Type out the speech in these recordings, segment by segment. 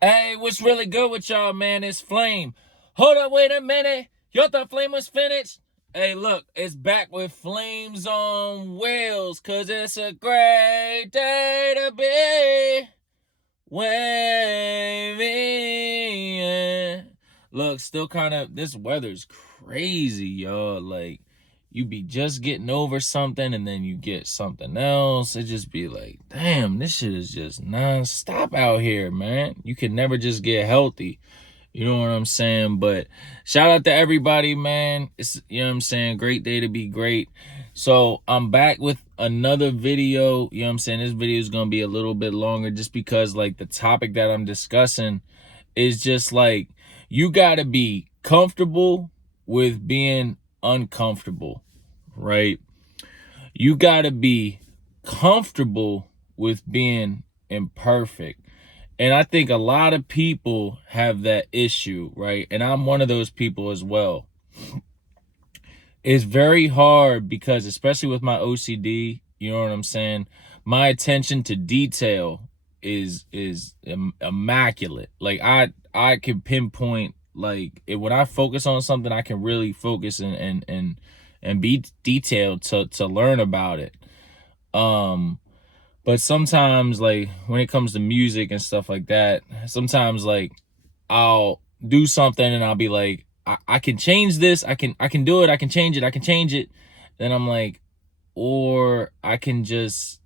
Hey, what's really good with y'all, man? It's Flame. Hold up, wait a minute. Y'all thought Flame was finished? Hey, look, it's back with Flames on Wheels, cause it's a great day to be waving. Look, still kind of, this weather's crazy, y'all. Like, you be just getting over something and then you get something else. It just be like, damn, this shit is just non-stop out here, man. You can never just get healthy. You know what I'm saying? But shout out to everybody, man. It's, you know what I'm saying, great day to be great. So I'm back with another video. You know what I'm saying? This video is gonna be a little bit longer just because like the topic that I'm discussing is just like you gotta be comfortable with being uncomfortable, right? You gotta be comfortable with being imperfect. And I think a lot of people have that issue, right? And I'm one of those people as well. It's very hard because, especially with my OCD, you know what I'm saying? My attention to detail is immaculate. Like I can pinpoint, like when I focus on something, I can really focus and be detailed to learn about it. But sometimes, like when it comes to music and stuff like that, sometimes like I'll do something and I'll be like, I can change this, I can do it, I can change it, I can change it. Then I'm like, or I can just,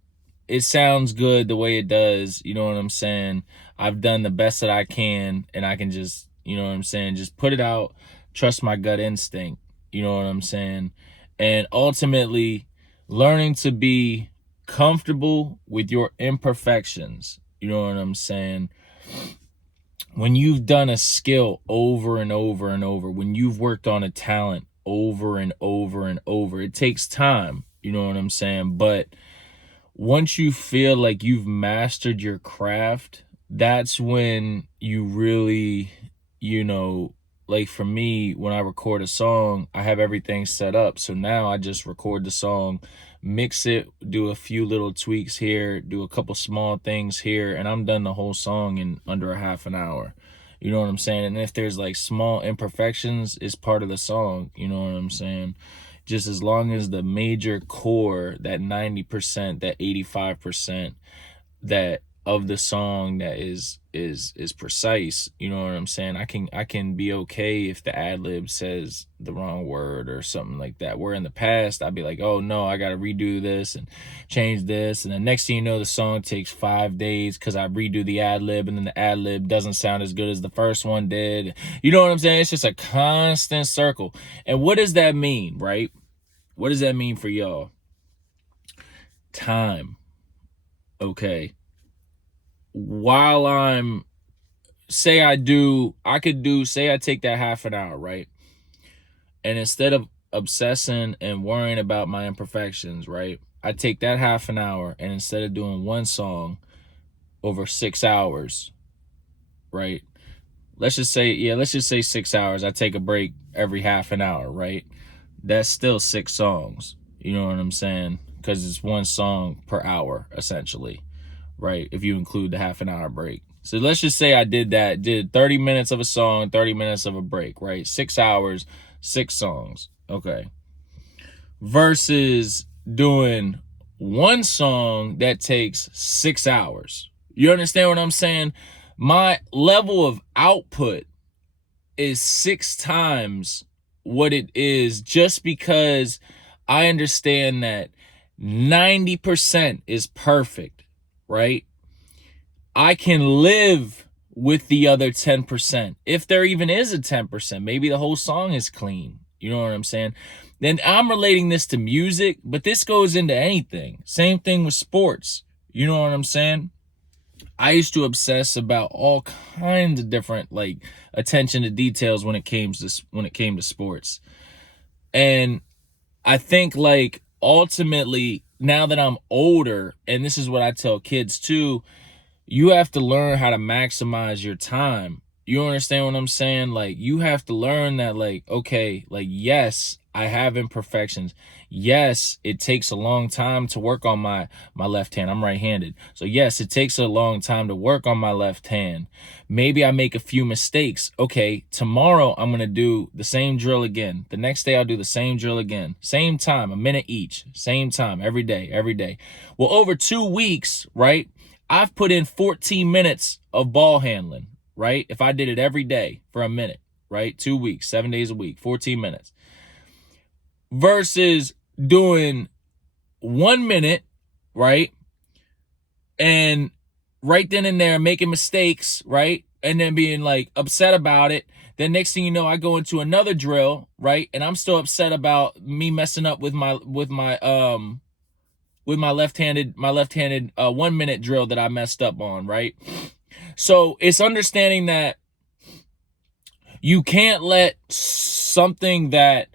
it sounds good the way it does, you know what I'm saying? I've done the best that I can and I can just, you know what I'm saying, just put it out, trust my gut instinct, you know what I'm saying? And ultimately learning to be comfortable with your imperfections, you know what I'm saying? When you've done a skill over and over and over, when you've worked on a talent over and over and over, it takes time, you know what I'm saying? But once you feel like you've mastered your craft, that's when you really, you know, like for me, when I record a song, I have everything set up. So now I just record the song, mix it, do a few little tweaks here, do a couple small things here, and I'm done the whole song in under a half an hour. You know what I'm saying? And if there's like small imperfections, it's part of the song. You know what I'm saying? Just as long as the major core, that 90%, that 85%, that of the song that is precise, you know what I'm saying? I can be okay if the ad lib says the wrong word or something like that. Where in the past I'd be like, oh no, I gotta redo this and change this, and the next thing you know, the song takes 5 days because I redo the ad lib, and then the ad lib doesn't sound as good as the first one did. You know what I'm saying? It's just a constant circle. And what does that mean, right? What does that mean for y'all? Time. Okay. While I'm, say I could do, say I take that half an hour, right? And instead of obsessing and worrying about my imperfections, right? I take that half an hour, and instead of doing one song over 6 hours, right? Let's just say 6 hours. I take a break every half an hour, right? That's still 6 songs. You know what I'm saying? Because it's one song per hour, essentially, right? If you include the half an hour break. So let's just say I did 30 minutes of a song, 30 minutes of a break, right? 6 hours, 6 songs. Okay. Versus doing one song that takes 6 hours. You understand what I'm saying? My level of output is 6 times what it is, just because I understand that 90% is perfect, right? I can live with the other 10%. If there even is a 10%, maybe the whole song is clean. You know what I'm saying? Then I'm relating this to music, but this goes into anything. Same thing with sports. You know what I'm saying? I used to obsess about all kinds of different, like, attention to details when it came to sports. And I think, like, ultimately, now that I'm older, and this is what I tell kids too, you have to learn how to maximize your time. You understand what I'm saying? Like, you have to learn that, like, okay, like, yes, I have imperfections. Yes, it takes a long time to work on my left hand. I'm right-handed. So yes, it takes a long time to work on my left hand. Maybe I make a few mistakes. Okay, tomorrow I'm going to do the same drill again. The next day I'll do the same drill again. Same time, a minute each. Same time, every day, every day. Well, over 2 weeks, right? I've put in 14 minutes of ball handling, right? If I did it every day for a minute, right? 2 weeks, 7 days a week, 14 minutes. Versus doing 1 minute, right? And right then and there making mistakes, right? And then being like upset about it. Then next thing you know, I go into another drill, right? And I'm still upset about me messing up with my left-handed 1 minute drill that I messed up on, right? So it's understanding that you can't let something that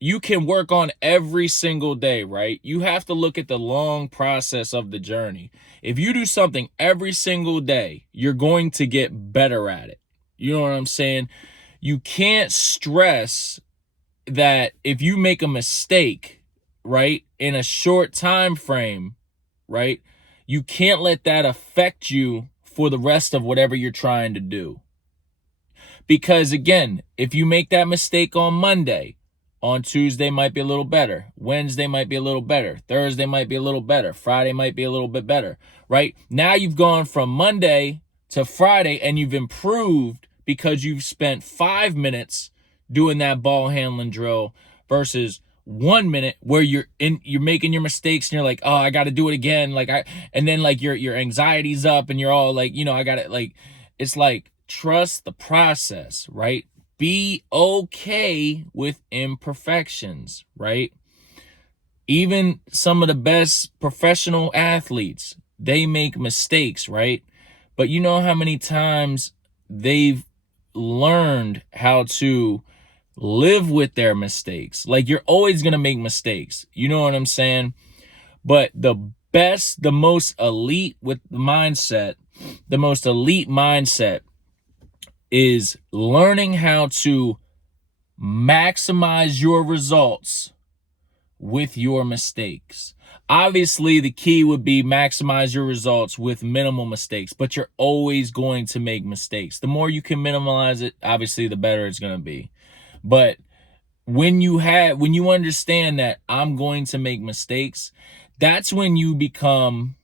you can work on every single day, right? You have to look at the long process of the journey. If you do something every single day, you're going to get better at it. You know what I'm saying? You can't stress that if you make a mistake, right, in a short time frame, right, you can't let that affect you for the rest of whatever you're trying to do. Because again, if you make that mistake on Monday, on Tuesday might be a little better. Wednesday might be a little better. Thursday might be a little better. Friday might be a little bit better, right? Now you've gone from Monday to Friday and you've improved because you've spent 5 minutes doing that ball handling drill versus 1 minute where you're making your mistakes and you're like, oh, I got to do it again. And then like your anxiety's up and you're all like, I got it. Like, it's like, trust the process, right? Be okay with imperfections, right? Even some of the best professional athletes, they make mistakes, right? But you know how many times they've learned how to live with their mistakes. Like, you're always going to make mistakes. You know what I'm saying? But the most elite mindset is learning how to maximize your results with your mistakes. Obviously, the key would be maximize your results with minimal mistakes, but you're always going to make mistakes. The more you can minimize it, obviously, the better it's going to be. But when you understand that I'm going to make mistakes, that's when you become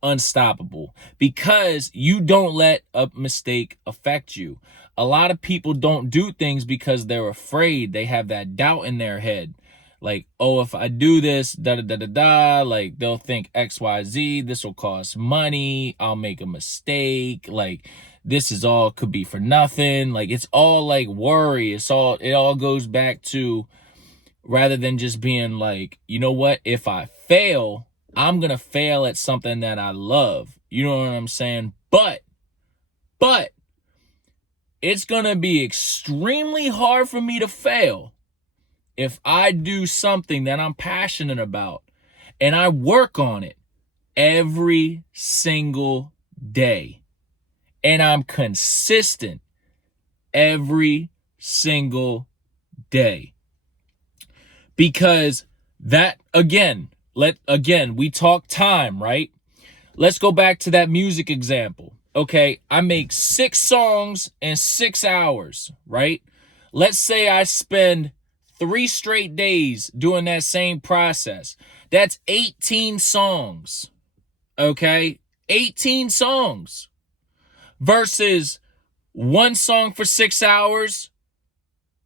unstoppable, because you don't let a mistake affect you. A lot of people don't do things because they're afraid. They have that doubt in their head. Like, oh, if I do this, like they'll think XYZ, this will cost money, I'll make a mistake, like this is all could be for nothing. Like, it's all like worry. It all goes back to, rather than just being like, you know what, if I fail, I'm going to fail at something that I love. You know what I'm saying? But it's going to be extremely hard for me to fail if I do something that I'm passionate about and I work on it every single day and I'm consistent every single day. Because that, again, we talk time, right? Let's go back to that music example. Okay, I make 6 songs in 6 hours, right? Let's say I spend 3 straight days doing that same process. That's 18 songs, okay? 18 songs versus 1 song for 6 hours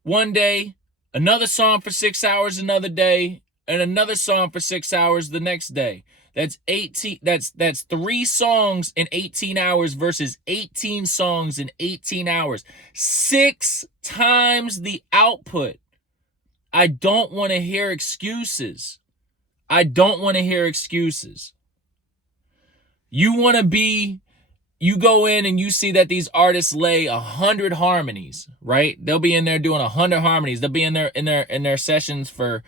one day, another song for 6 hours another day, and another song for 6 hours the next day. That's 18. That's 3 songs in 18 hours versus 18 songs in 18 hours. 6 times the output. I don't want to hear excuses. I don't want to hear excuses. You go in and you see that these artists lay 100 harmonies, right? They'll be in there doing 100 harmonies. They'll be in their sessions for,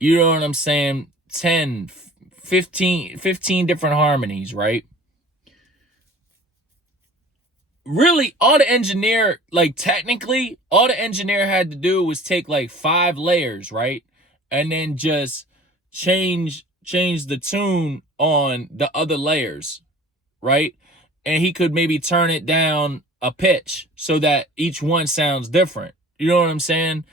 you know what I'm saying, 10, 15 different harmonies, right? really all the engineer, like technically, all the engineer had to do was take like 5 layers, right? And then just change the tune on the other layers, right? And he could maybe turn it down a pitch so that each one sounds different. You know what I'm saying?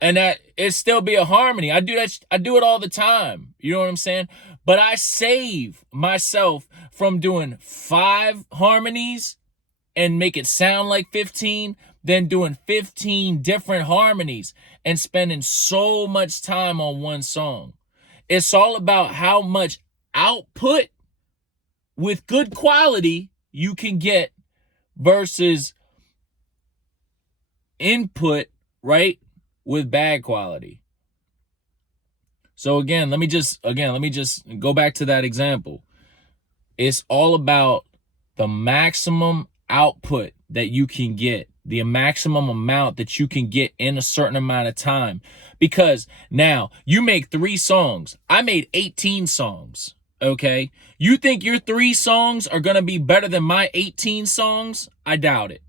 And that it still be a harmony. I do that. I do it all the time. You know what I'm saying? But I save myself from doing 5 harmonies and make it sound like 15, than doing 15 different harmonies and spending so much time on one song. It's all about how much output with good quality you can get versus input, right, with bad quality. So again, let me just go back to that example. It's all about the maximum output that you can get, the maximum amount that you can get in a certain amount of time. Because now you make 3 songs. I made 18 songs. Okay. You think your 3 songs are going to be better than my 18 songs? I doubt it.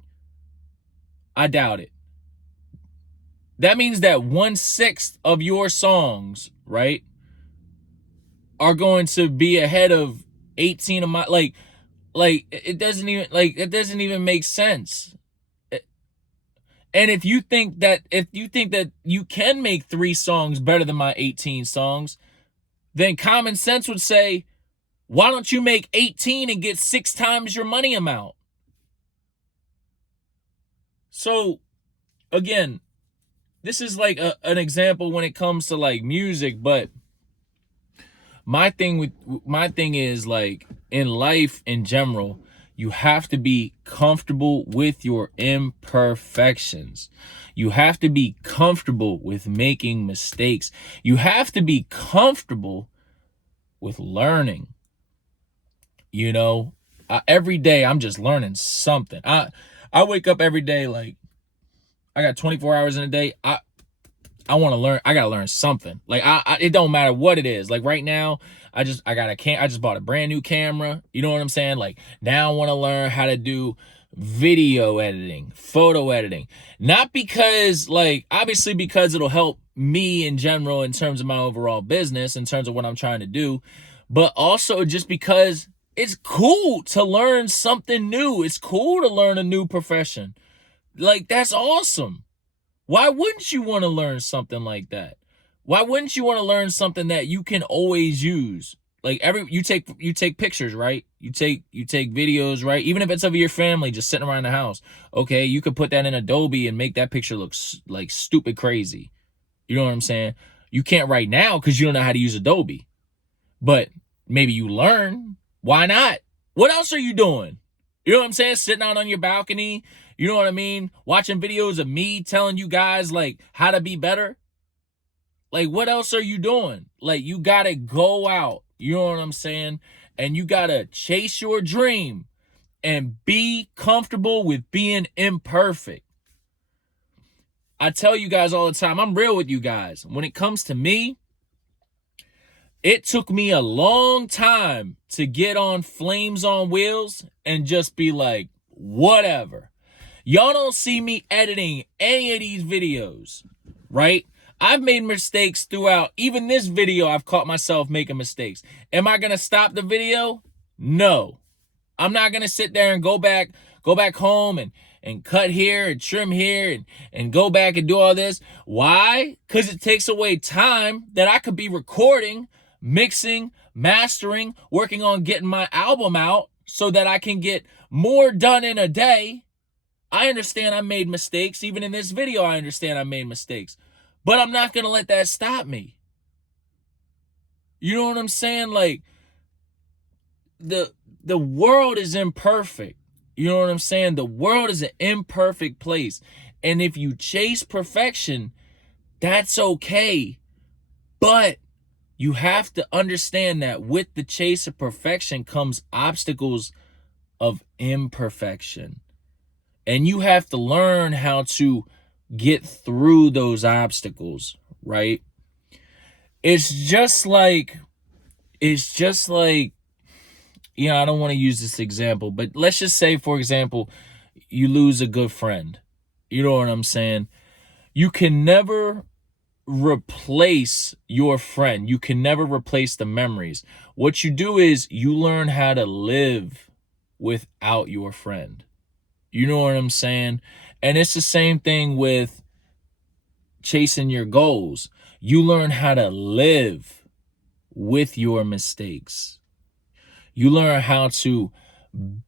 I doubt it. That means that 1/6 of your songs, right, are going to be ahead of 18 of my, like it doesn't even make sense. And if you think that you can make 3 songs better than my 18 songs, then common sense would say, why don't you make 18 and get 6 times your money amount? So again, this is like an example when it comes to like music, but my thing is, like, in life in general, you have to be comfortable with your imperfections. You have to be comfortable with making mistakes. You have to be comfortable with learning. You know, every day I'm just learning something. I wake up every day like I got 24 hours in a day. I want to learn. I gotta learn something. Like it don't matter what it is. Like right now, I just bought a brand new camera. You know what I'm saying? Like now I want to learn how to do video editing, photo editing. Not because, like, obviously because it'll help me in general in terms of my overall business, in terms of what I'm trying to do, but also just because it's cool to learn something new. It's cool to learn a new profession. Like, that's awesome. Why wouldn't you want to learn something like that? Why wouldn't you want to learn something that you can always use? Like you take pictures, right? You take videos, right? Even if it's of your family just sitting around the house. Okay, you could put that in Adobe and make that picture look like stupid crazy. You know what I'm saying? You can't right now because you don't know how to use Adobe. But maybe you learn. Why not? What else are you doing? You know what I'm saying? Sitting out on your balcony, you know what I mean? Watching videos of me telling you guys, like, how to be better. Like, what else are you doing? Like, you gotta go out, you know what I'm saying? And you gotta chase your dream and be comfortable with being imperfect. I tell you guys all the time, I'm real with you guys. When it comes to me, it took me a long time to get on Flames on Wheels and just be like, whatever. Y'all don't see me editing any of these videos, right? I've made mistakes throughout. Even this video, I've caught myself making mistakes. Am I going to stop the video? No. I'm not going to sit there and go back home and cut here and trim here and go back and do all this. Why? Because it takes away time that I could be recording, mixing, mastering, working on getting my album out so that I can get more done in a day. I understand I made mistakes. Even in this video, I understand I made mistakes. But I'm not going to let that stop me. You know what I'm saying? Like, the world is imperfect. You know what I'm saying? The world is an imperfect place. And if you chase perfection, that's okay. But you have to understand that with the chase of perfection comes obstacles of imperfection. And you have to learn how to get through those obstacles, right? It's just like, you know, I don't want to use this example, but let's just say, for example, you lose a good friend. You know what I'm saying? You can never replace your friend. You can never replace the memories. What you do is you learn how to live without your friend. You know what I'm saying? And it's the same thing with chasing your goals. You learn how to live with your mistakes. You learn how to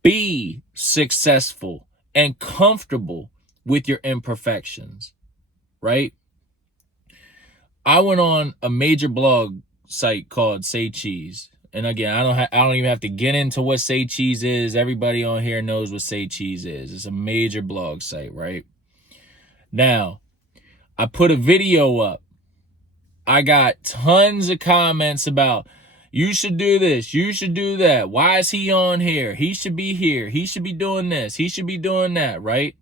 be successful and comfortable with your imperfections, right? I went on a major blog site called Say Cheese. And again, I don't even have to get into what Say Cheese is. Everybody on here knows what Say Cheese is. It's a major blog site, right? Now, I put a video up. I got tons of comments about, you should do this, you should do that. Why is he on here? He should be here. He should be doing this. He should be doing that, right?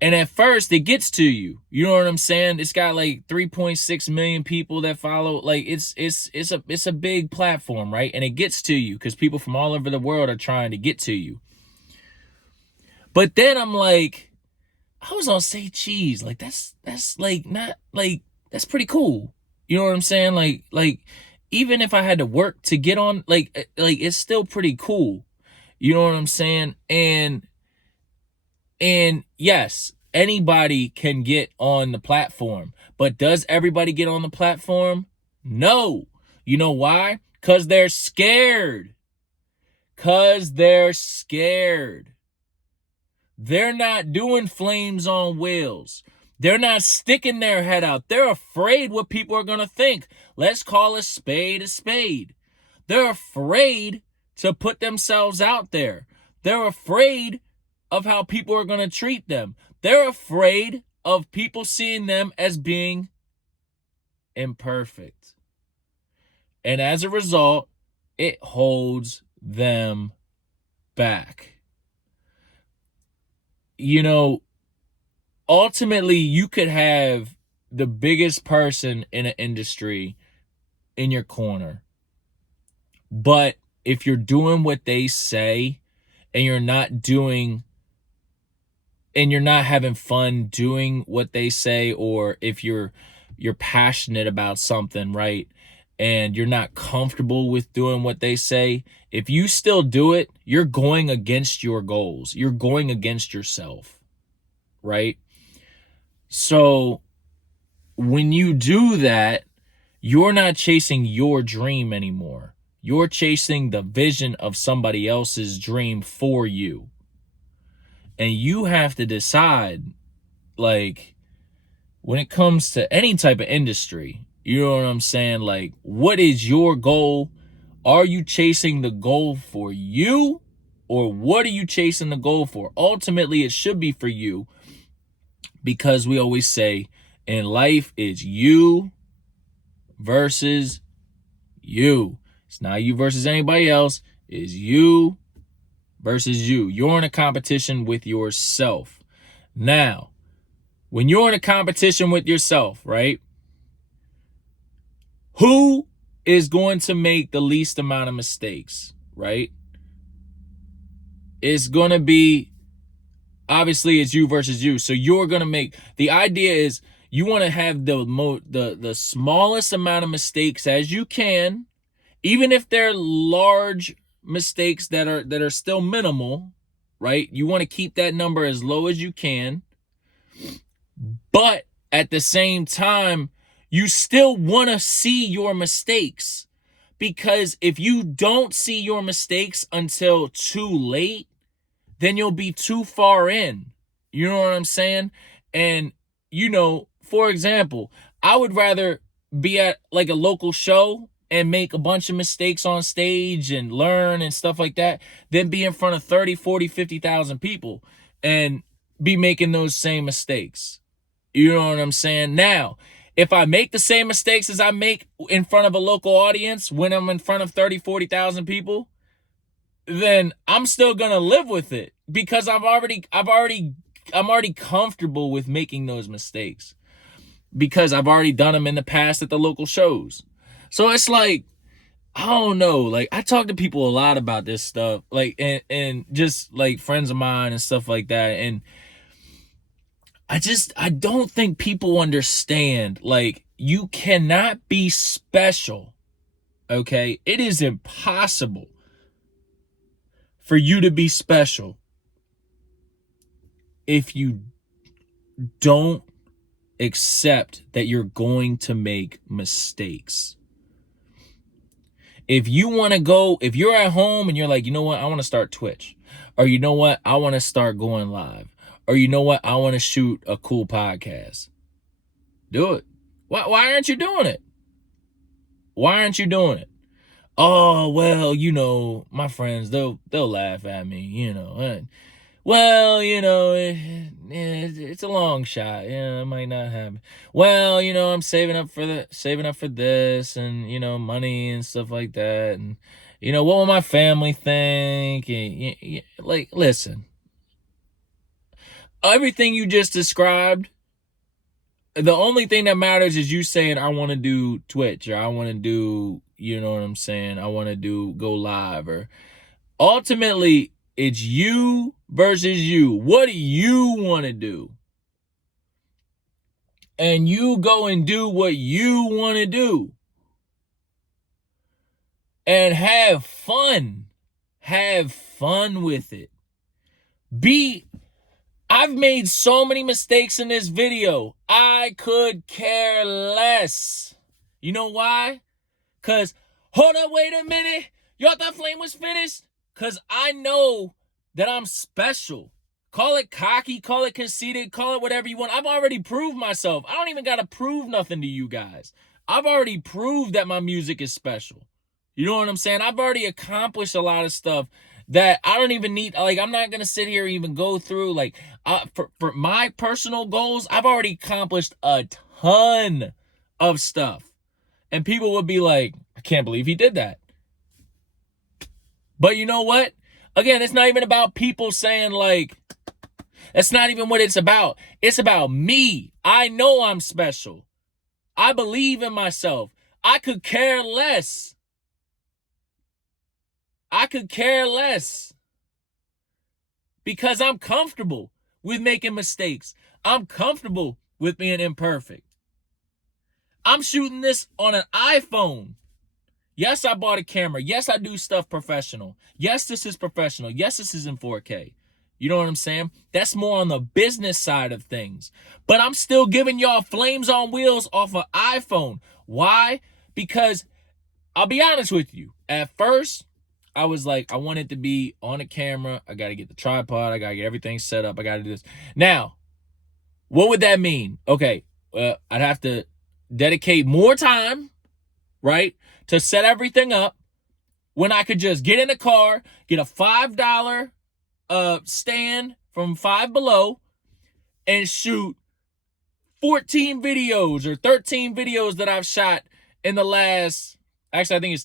And at first it gets to you. You know what I'm saying? It's got like 3.6 million people that follow. Like it's a big platform, right? And it gets to you because people from all over the world are trying to get to you. But then I'm like, I was on Say Cheese. Like that's like not like that's pretty cool. You know what I'm saying? Like even if I had to work to get on, like it's still pretty cool. You know what I'm saying? And yes, anybody can get on the platform, but does everybody get on the platform? No. You know why? Because they're scared. They're not doing flames on wheels. They're not sticking their head out. They're afraid what people are going to think. Let's call a spade a spade. They're afraid to put themselves out there. They're afraid of how people are going to treat them. They're afraid of people seeing them as being imperfect. And as a result, it holds them back. You know, ultimately, you could have the biggest person in an industry in your corner. But if you're doing what they say and you're not having fun doing what they say, or if you're passionate about something, right, and you're not comfortable with doing what they say, if you still do it, you're going against your goals. You're going against yourself, right? So when you do that, you're not chasing your dream anymore. You're chasing the vision of somebody else's dream for you. And you have to decide, like, when it comes to any type of industry, you know what I'm saying? Like, what is your goal? Are you chasing the goal for you? Or what are you chasing the goal for? Ultimately, it should be for you, because we always say in life, it's you versus you. It's not you versus anybody else. It's you versus you. You're in a competition with yourself. Now, when you're in a competition with yourself, right? Who is going to make the least amount of mistakes, right? It's going to be, obviously it's you versus you. So you're going to make, the idea is you want to have the smallest amount of mistakes as you can, even if they're large mistakes that are still minimal, right? You want to keep that number as low as you can. But at the same time, you still want to see your mistakes, because if you don't see your mistakes until too late, then you'll be too far in. You know what I'm saying? And, you know, for example, I would rather be at like a local show and make a bunch of mistakes on stage and learn and stuff like that than be in front of 30, 40, 50,000 people and be making those same mistakes. You know what I'm saying? Now, if I make the same mistakes as I make in front of a local audience when I'm in front of 30, 40,000 people, then I'm still going to live with it, because I'm already comfortable with making those mistakes, because I've already done them in the past at the local shows. So it's like, I don't know. Like, I talk to people a lot about this stuff, like, and just like friends of mine and stuff like that. And I don't think people understand. Like, you cannot be special. Okay. It is impossible for you to be special if you don't accept that you're going to make mistakes. If you want to go, if you're at home and you're like, you know what, I want to start Twitch, or you know what, I want to start going live, or you know what, I want to shoot a cool podcast, do it. Why aren't you doing it? Why aren't you doing it? Oh, well, you know, my friends, they'll laugh at me, you know. Well, you know, it's a long shot. Yeah, it might not happen. Well, you know, I'm saving up for this, and you know, money and stuff like that, and you know, what will my family think? And, like, listen, everything you just described, the only thing that matters is you saying I want to do Twitch, or I want to do, you know what I'm saying, I want to do go live, or ultimately it's you versus you. What do you want to do? And you go and do what you want to do. And have fun. Have fun with it. I've made so many mistakes in this video. I could care less. You know why? Because, hold up, wait a minute. Y'all thought Flame was finished? Because I know that I'm special. Call it cocky, call it conceited, call it whatever you want. I've already proved myself. I don't even got to prove nothing to you guys. I've already proved that my music is special. You know what I'm saying? I've already accomplished a lot of stuff that I don't even need. Like, I'm not going to sit here and even go through. Like, for my personal goals, I've already accomplished a ton of stuff. And people would be like, I can't believe he did that. But you know what? Again, it's not even about people saying, like, that's not even what it's about. It's about me. I know I'm special. I believe in myself. I could care less. I could care less. Because I'm comfortable with making mistakes. I'm comfortable with being imperfect. I'm shooting this on an iPhone. Yes, I bought a camera. Yes, I do stuff professional. Yes, this is professional. Yes, this is in 4K. You know what I'm saying? That's more on the business side of things. But I'm still giving y'all flames on wheels off an iPhone. Why? Because I'll be honest with you. At first, I was like, I want it to be on a camera. I got to get the tripod. I got to get everything set up. I got to do this. Now, what would that mean? Okay, I'd have to dedicate more time, right, to set everything up, when I could just get in a car, get a $5 stand from Five Below, and shoot 14 videos or 13 videos that I've shot in the last, actually, I think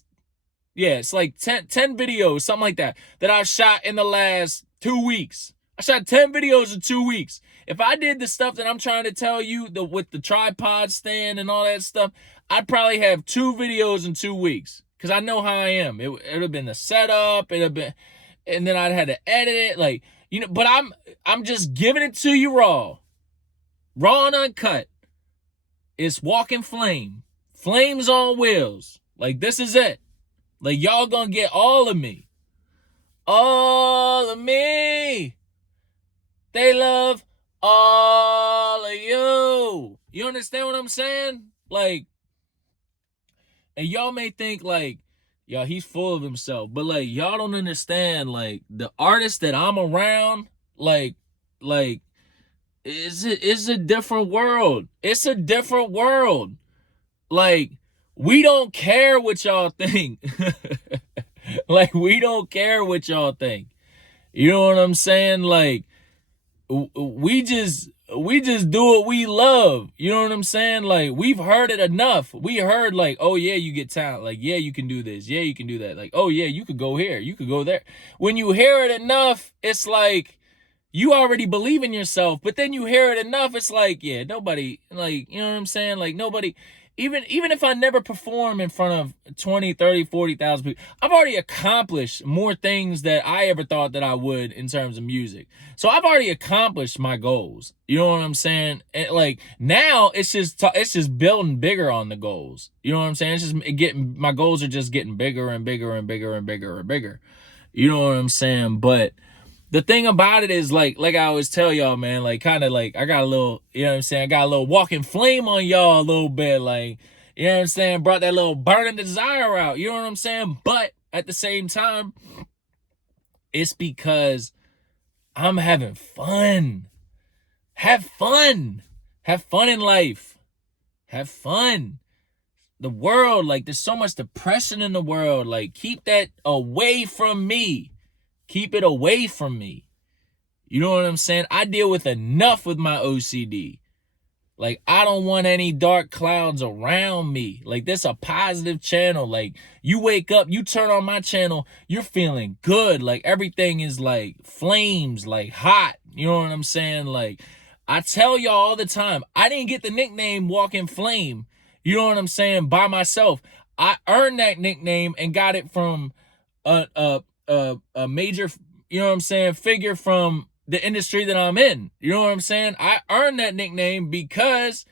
it's like 10 videos, something like that I've shot in the last 2 weeks. I shot 10 videos in 2 weeks. If I did the stuff that I'm trying to tell you, with the tripod stand and all that stuff, I'd probably have 2 videos in 2 weeks. Because I know how I am. It would have been the setup, it would have been, and then I'd had to edit it, like, you know, but I'm just giving it to you raw. Raw and uncut. It's walking flame. Flames on wheels. Like, this is it. Like, y'all gonna get all of me. All of me. They love all of you. You understand what I'm saying? Like, and y'all may think, like, y'all, he's full of himself. But, like, y'all don't understand, like, the artists that I'm around, like, it's a different world. It's a different world. Like, we don't care what y'all think. Like, we don't care what y'all think. You know what I'm saying? Like, we just do what we love. You know what I'm saying? Like, we've heard it enough. We heard, like, oh yeah, you get talent. Like, yeah, you can do this. Yeah, you can do that. Like, oh yeah, you could go here. You could go there. When you hear it enough, it's like, you already believe in yourself. But then you hear it enough, it's like, yeah, nobody, like, you know what I'm saying? Like, nobody, even if I never perform in front of 20, 30, 40,000 people, I've already accomplished more things that I ever thought that I would in terms of music. So I've already accomplished my goals. You know what I'm saying? And like now it's just building bigger on the goals. You know what I'm saying? It's just getting, my goals are just getting bigger and bigger and bigger and bigger and bigger. You know what I'm saying? But the thing about it is, like I always tell y'all, man, like kind of like I got a little, you know what I'm saying? I got a little walking flame on y'all a little bit, like, you know what I'm saying? Brought that little burning desire out, you know what I'm saying? But at the same time, it's because I'm having fun. Have fun. Have fun in life. Have fun. The world, like, there's so much depression in the world. Like, keep that away from me. Keep it away from me. You know what I'm saying? I deal with enough with my OCD. Like, I don't want any dark clouds around me. Like, this a positive channel. Like, you wake up, you turn on my channel, you're feeling good. Like, everything is like flames, like hot. You know what I'm saying? Like, I tell y'all all the time, I didn't get the nickname Walking Flame, you know what I'm saying, by myself. I earned that nickname and got it from a major, you know what I'm saying, figure from the industry that I'm in. You know what I'm saying? I earned that nickname because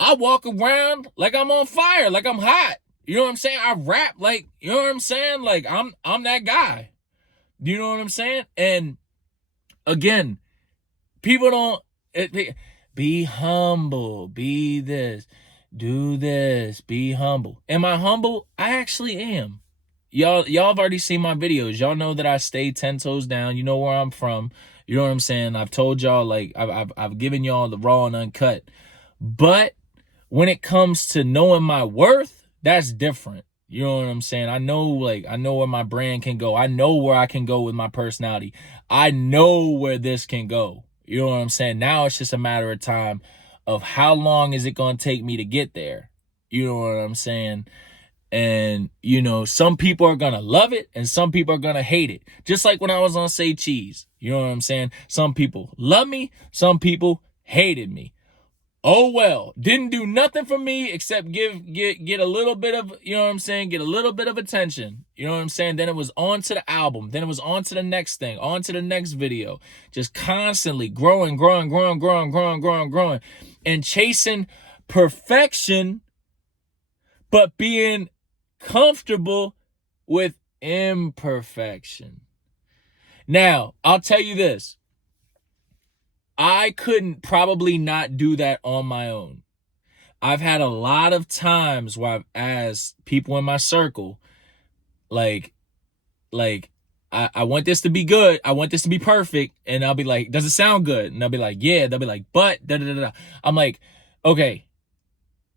I walk around like I'm on fire, like I'm hot. You know what I'm saying? I rap like, you know what I'm saying? Like I'm that guy. You know what I'm saying? And again, people don't be humble, be this, do this, be humble. Am I humble? I actually am. Y'all have already seen my videos. Y'all know that I stay 10 toes down. You know where I'm from. You know what I'm saying? I've told y'all, like, I've given y'all the raw and uncut. But when it comes to knowing my worth, that's different. You know what I'm saying? I know where my brand can go. I know where I can go with my personality. I know where this can go. You know what I'm saying? Now it's just a matter of time of how long is it going to take me to get there. You know what I'm saying? And, you know, some people are going to love it and some people are going to hate it. Just like when I was on Say Cheese. You know what I'm saying? Some people love me. Some people hated me. Oh, well, didn't do nothing for me except get a little bit of, you know what I'm saying? Get a little bit of attention. You know what I'm saying? Then it was on to the album. Then it was on to the next thing, on to the next video. Just constantly growing, and chasing perfection, but being comfortable with imperfection. Now, I'll tell you this. I couldn't probably not do that on my own. I've had a lot of times where I've asked people in my circle, like, I want this to be good. I want this to be perfect. And I'll be like, does it sound good? And they'll be like, yeah. They'll be like, but, da da da da. I'm like, okay,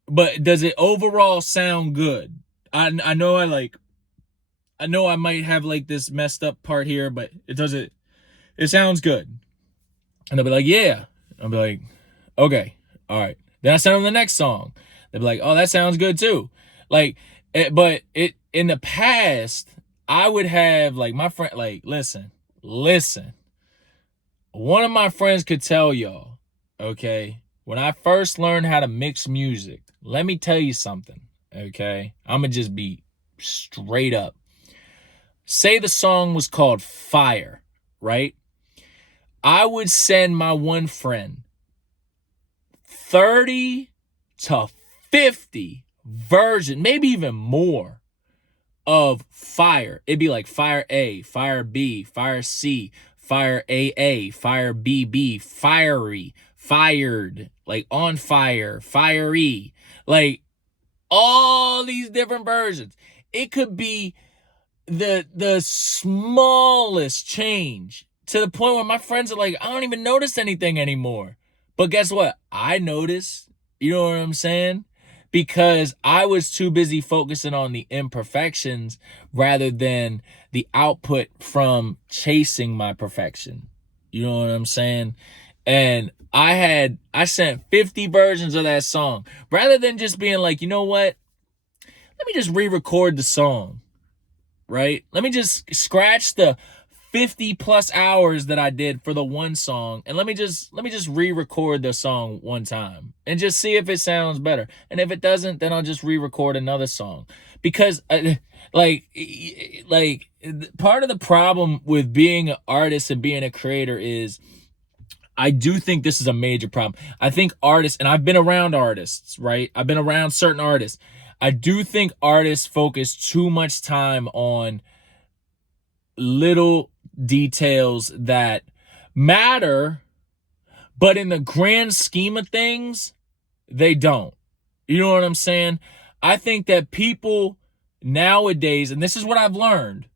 but does it overall sound good? I know I might have like this messed up part here, but it sounds good. And they'll be like, yeah. I'll be like, okay, all right. Then I send them the next song. They'll be like, oh, that sounds good too. Like, but in the past, I would have like my friend, like, listen. One of my friends could tell y'all, okay, when I first learned how to mix music, let me tell you something, okay? I'm going to just be straight up. Say the song was called Fire, right? I would send my one friend 30 to 50 versions, maybe even more, of Fire. It'd be like Fire A, Fire B, Fire C, Fire AA, Fire BB, Fiery, Fired, like On Fire, Fiery, like all these different versions. It could be the smallest change to the point where my friends are like, I don't even notice anything anymore. But guess what? I noticed. You know what I'm saying? Because I was too busy focusing on the imperfections rather than the output from chasing my perfection. You know what I'm saying? And I sent 50 versions of that song rather than just being like, you know what? Let me just re-record the song. Right? Let me just scratch the 50 plus hours that I did for the one song, and let me just re-record the song one time and just see if it sounds better. And if it doesn't, then I'll just re-record another song. Because like part of the problem with being an artist and being a creator is, I do think this is a major problem. I think artists, and I've been around artists, right? I've been around certain artists. I do think artists focus too much time on little details that matter, but in the grand scheme of things, they don't. You know what I'm saying? I think that people nowadays, and this is what I've learned,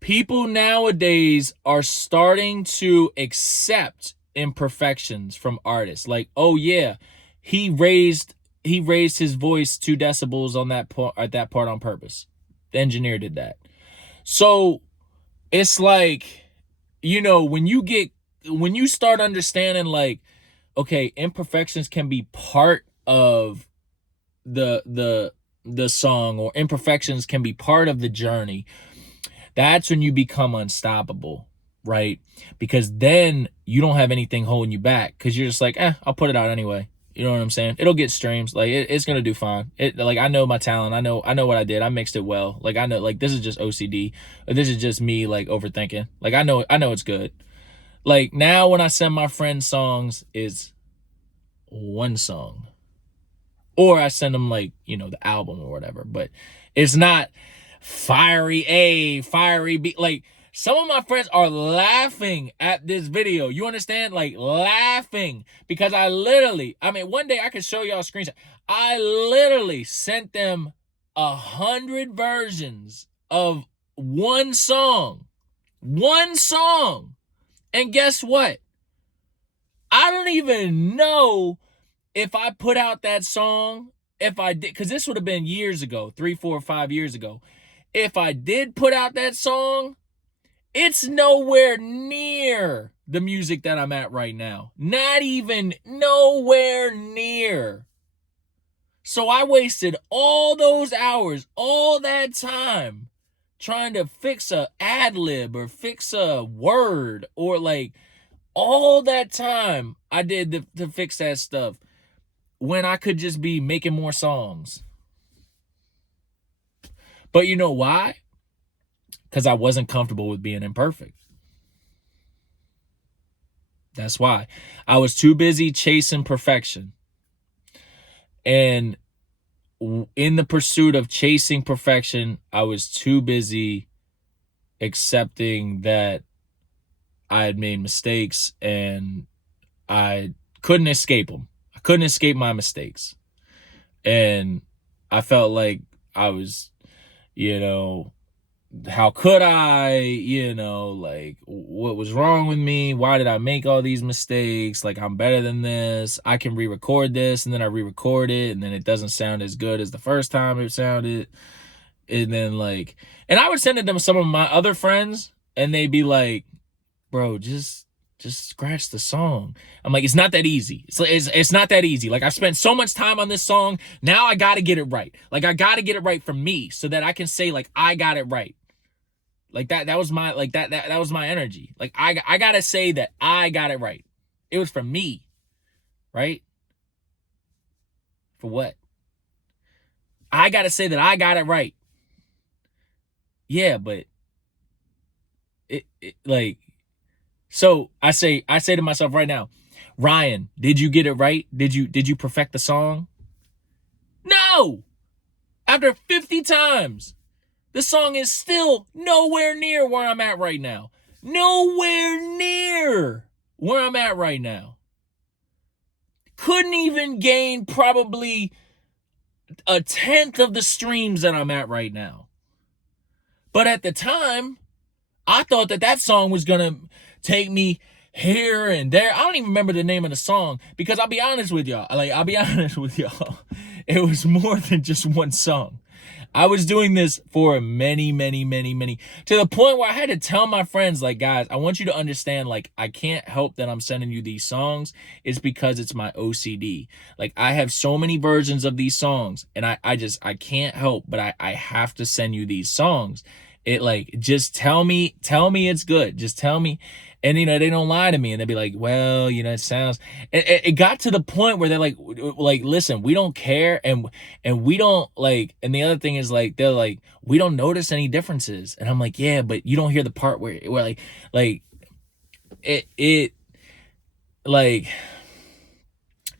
people nowadays are starting to accept imperfections from artists. Like, oh yeah, he raised his voice 2 decibels on that part, at that part on purpose. The engineer did that. So it's like, you know, when you start understanding, like, okay, imperfections can be part of the song, or imperfections can be part of the journey, that's when you become unstoppable, right? Because then you don't have anything holding you back, because you're just like, I'll put it out anyway. You know what I'm saying? It'll get streams. Like, it's gonna do fine. Like, I know my talent. I know what I did. I mixed it well. Like, I know, like, this is just OCD. Or this is just me, like, overthinking. Like, I know it's good. Like, now when I send my friends songs, is one song, or I send them, like, you know, the album or whatever. But it's not fiery A, fiery B. Like, some of my friends are laughing at this video. You understand? Like, laughing. Because I mean, one day I could show y'all a screenshot. I literally sent them 100 versions of one song. One song. And guess what? I don't even know if I put out that song, if I did, because this would have been years ago, 3, 4, 5 years ago. If I did put out that song, it's nowhere near the music that I'm at right now. Not even nowhere near. So I wasted all those hours, all that time, trying to fix a ad-lib or fix a word, or like all that time I did to fix that stuff, when I could just be making more songs. But you know why? Because I wasn't comfortable with being imperfect. That's why. I was too busy chasing perfection. And in the pursuit of chasing perfection, I was too busy accepting that I had made mistakes, and I couldn't escape them. I couldn't escape my mistakes. And I felt like I was, you know, how could I, you know, like, what was wrong with me? Why did I make all these mistakes? Like, I'm better than this. I can re-record this, and then I re-record it, and then it doesn't sound as good as the first time it sounded. And then, like, and I would send it to some of my other friends, and they'd be like, bro, just scratch the song. I'm like, it's not that easy. It's not that easy. Like, I spent so much time on this song. Now I got to get it right. Like, I got to get it right for me, so that I can say, like, I got it right. Like, that was my, like, that was my energy. Like, I got to say that I got it right. It was for me, right? For what? I got to say that I got it right. Yeah, but it like, so I say to myself right now, Ryan, did you get it right? Did you perfect the song? No! After 50 times, the song is still nowhere near where I'm at right now. Nowhere near where I'm at right now. Couldn't even gain probably 1/10 of the streams that I'm at right now. But at the time, I thought that song was gonna take me here and there. I don't even remember the name of the song, because I'll be honest with y'all. It was more than just one song. I was doing this for many, to the point where I had to tell my friends, like, guys, I want you to understand, like, I can't help that I'm sending you these songs. It's because it's my OCD. Like, I have so many versions of these songs, and I can't help, but I have to send you these songs. It like, just tell me it's good. Just tell me. And they don't lie to me, and they'd be like, well, it sounds. It got to the point where they're like, listen, we don't care, and we don't like. And the other thing is like, they're like, we don't notice any differences. And I'm like, yeah, but you don't hear the part where like it like,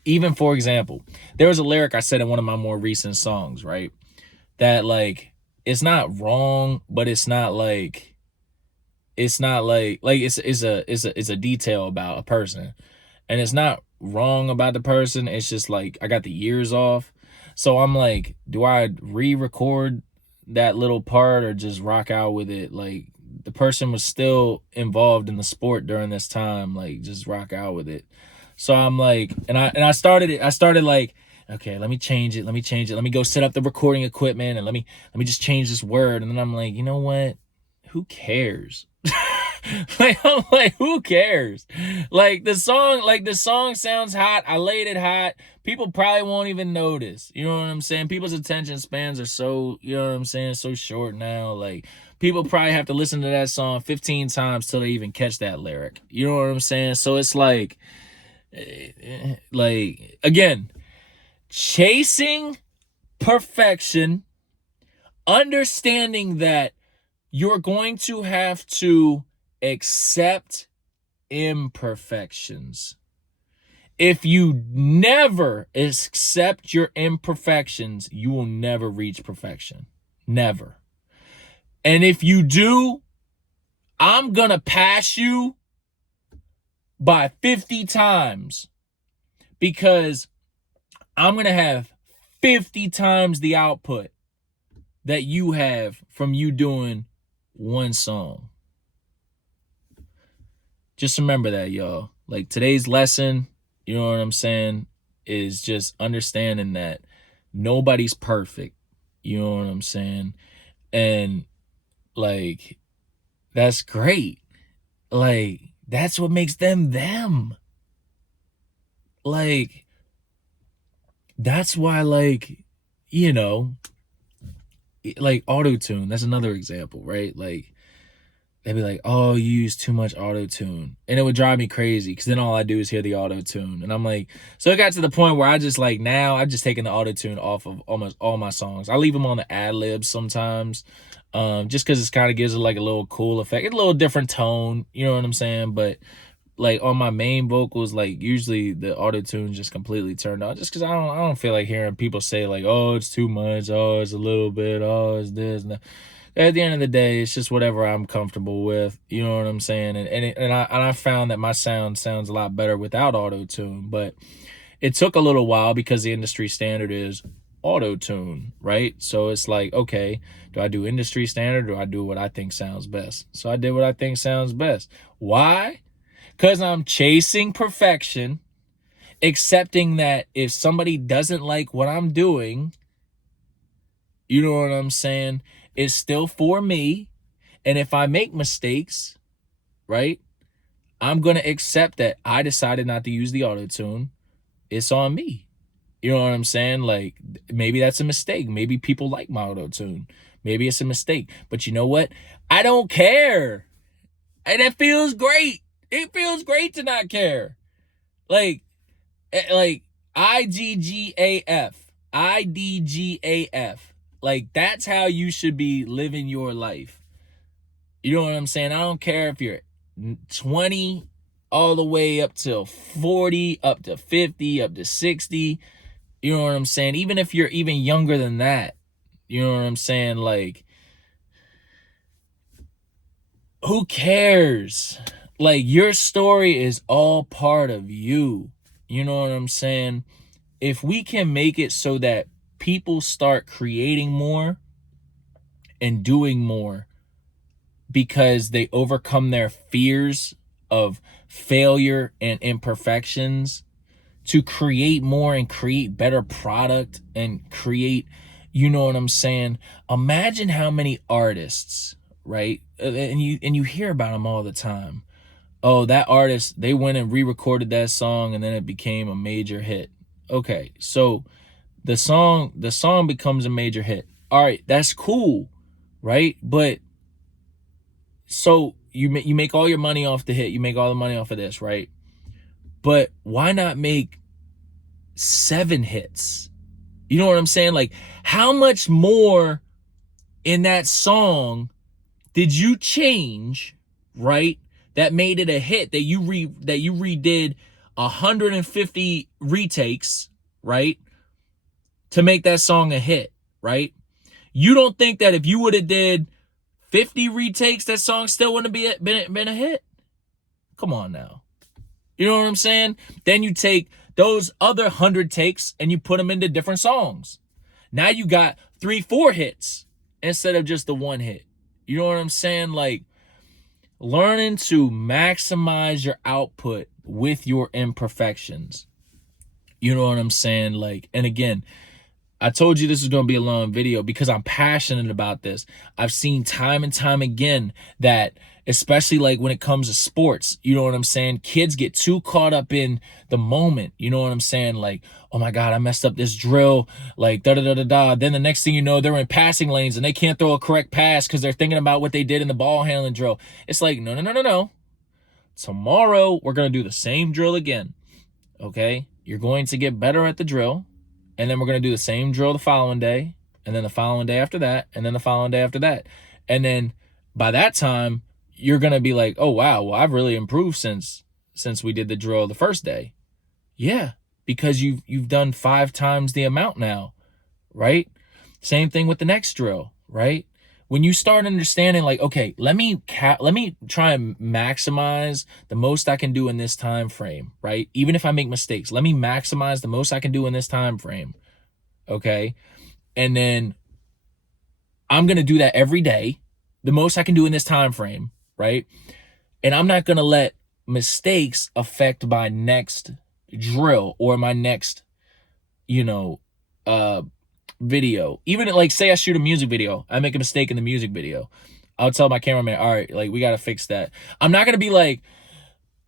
even for example, there was a lyric I said in one of my more recent songs, right? That like, it's not wrong, but it's not like it's a detail about a person, and it's not wrong about the person. It's just like, I got the years off. So I'm like, do I re-record that little part or just rock out with it? Like, the person was still involved in the sport during this time, like, just rock out with it. So I'm like, and I started like, okay, let me change it, let me go set up the recording equipment, and let me just change this word. And then I'm like, you know what, who cares? Like, I'm like, who cares? Like, the song sounds hot. I laid it hot. People probably won't even notice. You know what I'm saying? People's attention spans are so, you know what I'm saying, so short now. Like, people probably have to listen to that song 15 times till they even catch that lyric. You know what I'm saying? So it's like again, chasing perfection, understanding that you're going to have to accept imperfections. If you never accept your imperfections, you will never reach perfection. Never. And if you do, I'm gonna pass you by 50 times, because I'm gonna have 50 times the output that you have from you doing one song. Just remember that, y'all. Like, today's lesson, you know what I'm saying, is just understanding that nobody's perfect. You know what I'm saying? And like, that's great. Like, that's what makes them them. Like, that's why, like, like auto-tune, that's another example, right? Like, they'd be like, oh, you use too much auto-tune. And it would drive me crazy, because then all I do is hear the auto-tune. And I'm like, so it got to the point where I just like, now I've just taken the auto-tune off of almost all my songs. I leave them on the ad-libs sometimes, just because it kind of gives it like a little cool effect. It's a little different tone, you know what I'm saying? But like, on my main vocals, like, usually the auto-tune just completely turned on, just because I don't feel like hearing people say like, oh, it's too much, oh, it's a little bit, oh, it's this and that. At the end of the day, it's just whatever I'm comfortable with. You know what I'm saying? And I found that my sound sounds a lot better without auto-tune. But it took a little while, because the industry standard is auto-tune, right? So it's like, okay, do I do industry standard, or do I do what I think sounds best? So I did what I think sounds best. Why? Because I'm chasing perfection, accepting that if somebody doesn't like what I'm doing, you know what I'm saying, it's still for me. And if I make mistakes, right, I'm going to accept that I decided not to use the auto-tune. It's on me. You know what I'm saying? Like, maybe that's a mistake. Maybe people like my auto-tune. Maybe it's a mistake. But you know what? I don't care. And it feels great. It feels great to not care. Like IGGAF. IDGAF. Like, that's how you should be living your life. You know what I'm saying? I don't care if you're 20 all the way up to 40, up to 50, up to 60. You know what I'm saying? Even if you're even younger than that, you know what I'm saying? Like, who cares? Like, your story is all part of you. You know what I'm saying? If we can make it so that people start creating more and doing more because they overcome their fears of failure and imperfections, to create more and create better product and create, you know what I'm saying? Imagine how many artists, right? And you hear about them all the time. Oh, that artist, they went and re-recorded that song and then it became a major hit. Okay, so the song becomes a major hit. All right, that's cool, right? But So you make all your money off the hit. You make all the money off of this, right? But why not make 7 hits? You know what I'm saying? Like, how much more in that song did you change, right? That made it a hit, that you redid 150 retakes, right? To make that song a hit, right? You don't think that if you would have did 50 retakes, that song still wouldn't have been a hit? Come on now. You know what I'm saying? Then you take those other 100 takes and you put them into different songs. Now you got 3-4 hits instead of just the one hit. You know what I'm saying? Like, learning to maximize your output with your imperfections. You know what I'm saying? Like, and again, I told you this is going to be a long video because I'm passionate about this. I've seen time and time again that, especially like when it comes to sports, you know what I'm saying? Kids get too caught up in the moment. You know what I'm saying? Like, oh my God, I messed up this drill, like da-da-da-da-da. Then the next thing you know, they're in passing lanes and they can't throw a correct pass because they're thinking about what they did in the ball handling drill. It's like, no, no, no, no, no. Tomorrow, we're going to do the same drill again, okay? You're going to get better at the drill. And then we're going to do the same drill the following day, and then the following day after that, and then the following day after that. And then by that time, you're going to be like, oh, wow, well, I've really improved since we did the drill the first day. Yeah, because you've done 5 times the amount now, right? Same thing with the next drill, right? When you start understanding, like, okay, let me try and maximize the most I can do in this time frame, right? Even if I make mistakes, let me maximize the most I can do in this time frame, okay? And then I'm gonna do that every day, the most I can do in this time frame, right? And I'm not gonna let mistakes affect my next drill or my next, you know, video. Even like, say I shoot a music video, I make a mistake in the music video, I'll tell my cameraman, all right, like, we got to fix that. I'm not going to be like,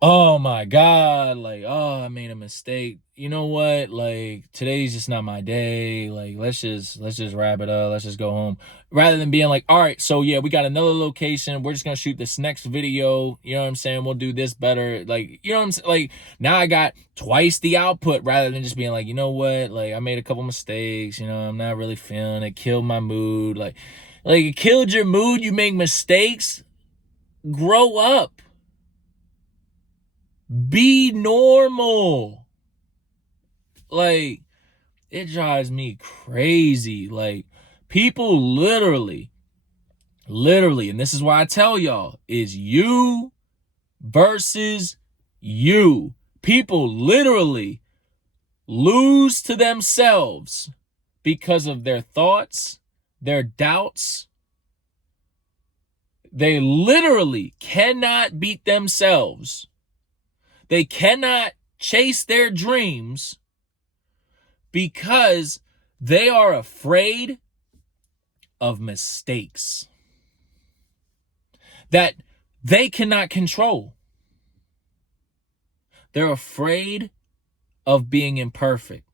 oh my God, like, oh, I made a mistake. You know what? Like, today's just not my day. Like, let's just wrap it up. Let's just go home. Rather than being like, all right, so yeah, we got another location. We're just going to shoot this next video. You know what I'm saying? We'll do this better. Like, you know what I'm saying? Like, now I got twice the output rather than just being like, you know what? Like, I made a couple mistakes. You know, I'm not really feeling it. Killed my mood. Like it killed your mood. You make mistakes. Grow up. Be normal. Like, it drives me crazy. Like, people literally, and this is why I tell y'all, is you versus you. People literally lose to themselves because of their thoughts, their doubts. They literally cannot beat themselves. They cannot chase their dreams because they are afraid of mistakes that they cannot control. They're afraid of being imperfect.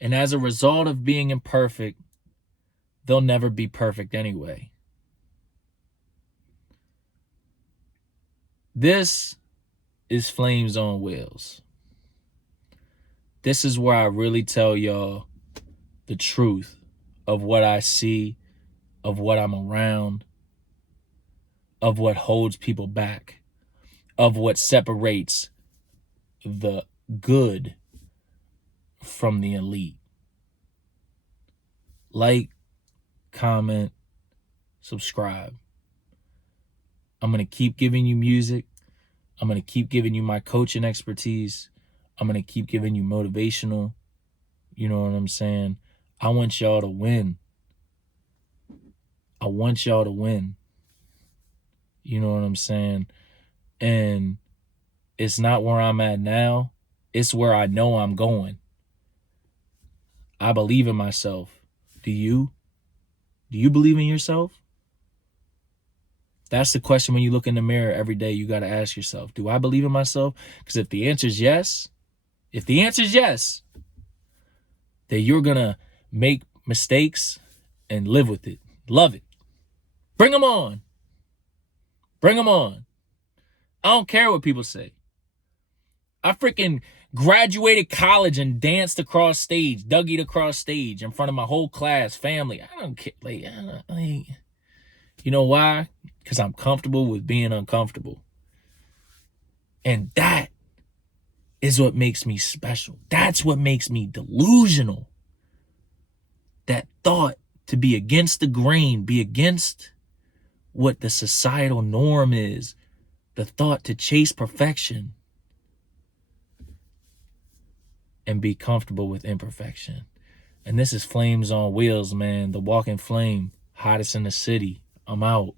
And as a result of being imperfect, they'll never be perfect anyway. This is Flames on Wheels. This is where I really tell y'all the truth of what I see, of what I'm around, of what holds people back, of what separates the good from the elite. Like, comment, subscribe. I'm going to keep giving you music. I'm going to keep giving you my coaching expertise. I'm going to keep giving you motivational. You know what I'm saying? I want y'all to win. I want y'all to win. You know what I'm saying? And it's not where I'm at now. It's where I know I'm going. I believe in myself. Do you? Do you believe in yourself? That's the question when you look in the mirror every day, you got to ask yourself, do I believe in myself? Because if the answer is yes, then you're going to make mistakes and live with it. Love it. Bring them on. Bring them on. I don't care what people say. I freaking graduated college and danced across stage, Dougie'd across stage in front of my whole class, family. I don't care. You know why? Because I'm comfortable with being uncomfortable. And that is what makes me special. That's what makes me delusional. That thought to be against the grain, be against what the societal norm is, the thought to chase perfection and be comfortable with imperfection. And this is Flames on Wheels, man. The walking flame, hottest in the city. I'm out.